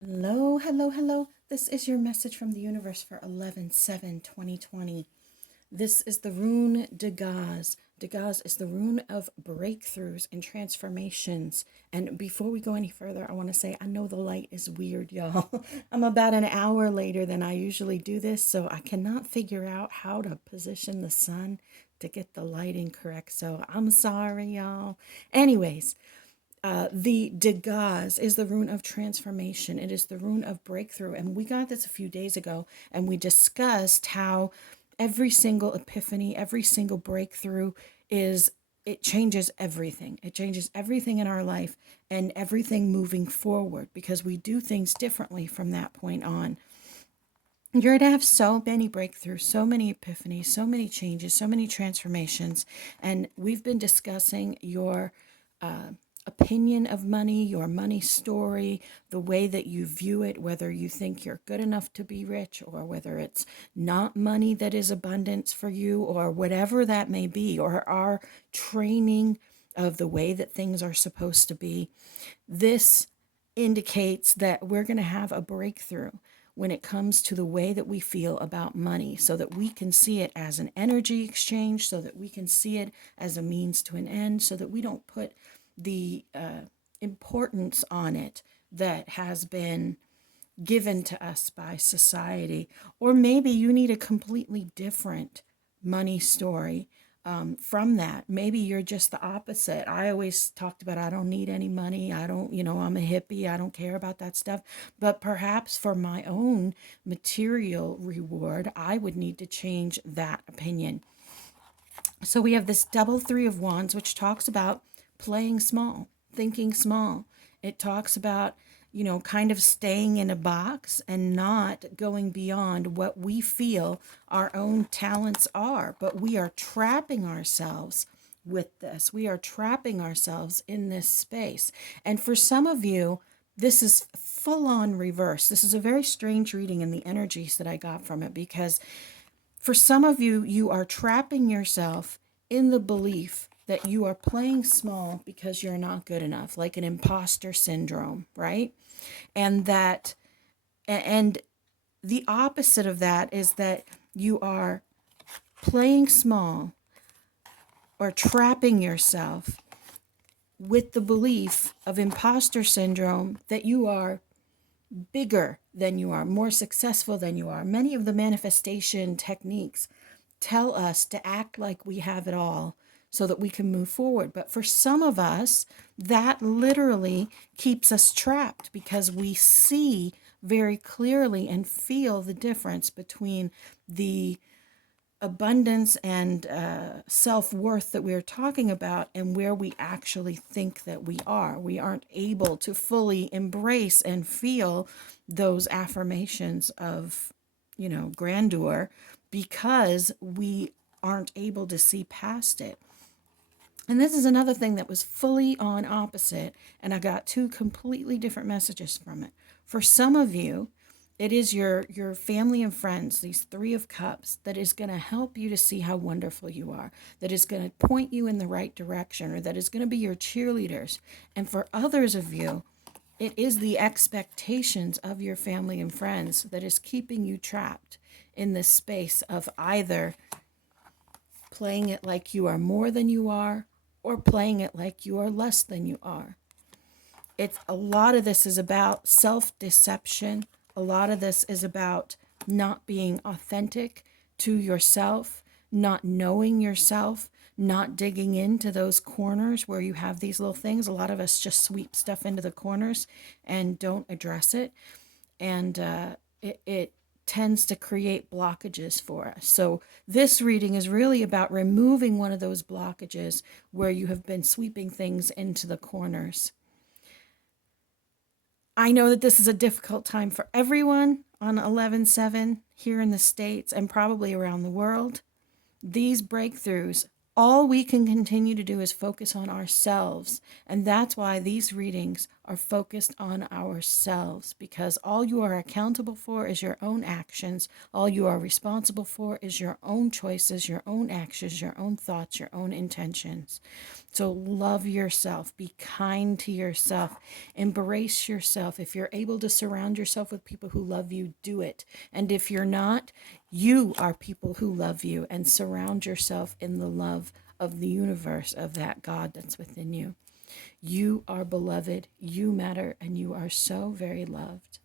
Hello, hello, hello. This is your message from the universe for 11/7/2020. This is the rune Degas. Degas is the rune of breakthroughs and transformations. And before we go any further, I want to say I know the light is weird, y'all. I'm about an hour later than I usually do this, so I cannot figure out how to position the sun to get the lighting correct. So I'm sorry, y'all. Anyways, the Degas is the rune of transformation. It is the rune of breakthrough. And we got this a few days ago, and we discussed how every single epiphany, every single breakthrough it changes everything. It changes everything in our life and everything moving forward because we do things differently from that point on. You're going to have so many breakthroughs, so many epiphanies, so many changes, so many transformations. And we've been discussing your opinion of money, your money story, the way that you view it, whether you think you're good enough to be rich or whether it's not money that is abundance for you or whatever that may be, or our training of the way that things are supposed to be. This indicates that we're going to have a breakthrough when it comes to the way that we feel about money, so that we can see it as an energy exchange, so that we can see it as a means to an end, so that we don't put the importance on it that has been given to us by society. Or maybe you need a completely different money story from that. Maybe you're just the opposite. I always talked about I don't need any money. I don't, I'm a hippie. I don't care about that stuff. But perhaps for my own material reward, I would need to change that opinion. So we have this double three of wands, which talks about playing small, thinking small. It talks about, kind of staying in a box and not going beyond what we feel our own talents are. But we are trapping ourselves with this. We are trapping ourselves in this space. And for some of you, this is full on reverse. This is a very strange reading in the energies that I got from it, because for some of you, you are trapping yourself in the belief that you are playing small because you're not good enough, like an imposter syndrome, right? And and the opposite of that is that you are playing small or trapping yourself with the belief of imposter syndrome that you are bigger than you are, more successful than you are. Many of the manifestation techniques tell us to act like we have it all so that we can move forward. But for some of us, that literally keeps us trapped because we see very clearly and feel the difference between the abundance and self-worth that we're talking about and where we actually think that we are. We aren't able to fully embrace and feel those affirmations of, grandeur, because we aren't able to see past it. And this is another thing that was fully on opposite, and I got two completely different messages from it. For some of you, it is your family and friends, these three of cups, that is going to help you to see how wonderful you are, that is going to point you in the right direction, or that is going to be your cheerleaders. And for others of you, it is the expectations of your family and friends that is keeping you trapped in this space of either playing it like you are more than you are or playing it like you are less than you are. It's a lot of this is about self-deception. A lot of this is about not being authentic to yourself, not knowing yourself, not digging into those corners where you have these little things. A lot of us just sweep stuff into the corners and don't address it. And it tends to create blockages for us. So this reading is really about removing one of those blockages where you have been sweeping things into the corners. I know that this is a difficult time for everyone on 11/7 here in the States and probably around the world. These breakthroughs, all we can continue to do is focus on ourselves. And that's why these readings are focused on ourselves, because all you are accountable for is your own actions. All you are responsible for is your own choices, your own actions, your own thoughts, your own intentions. So love yourself, be kind to yourself, embrace yourself. If you're able to surround yourself with people who love you, do it. And if you're not, you are people who love you, and surround yourself in the love of the universe, of that God that's within you. You are beloved, you matter, and you are so very loved.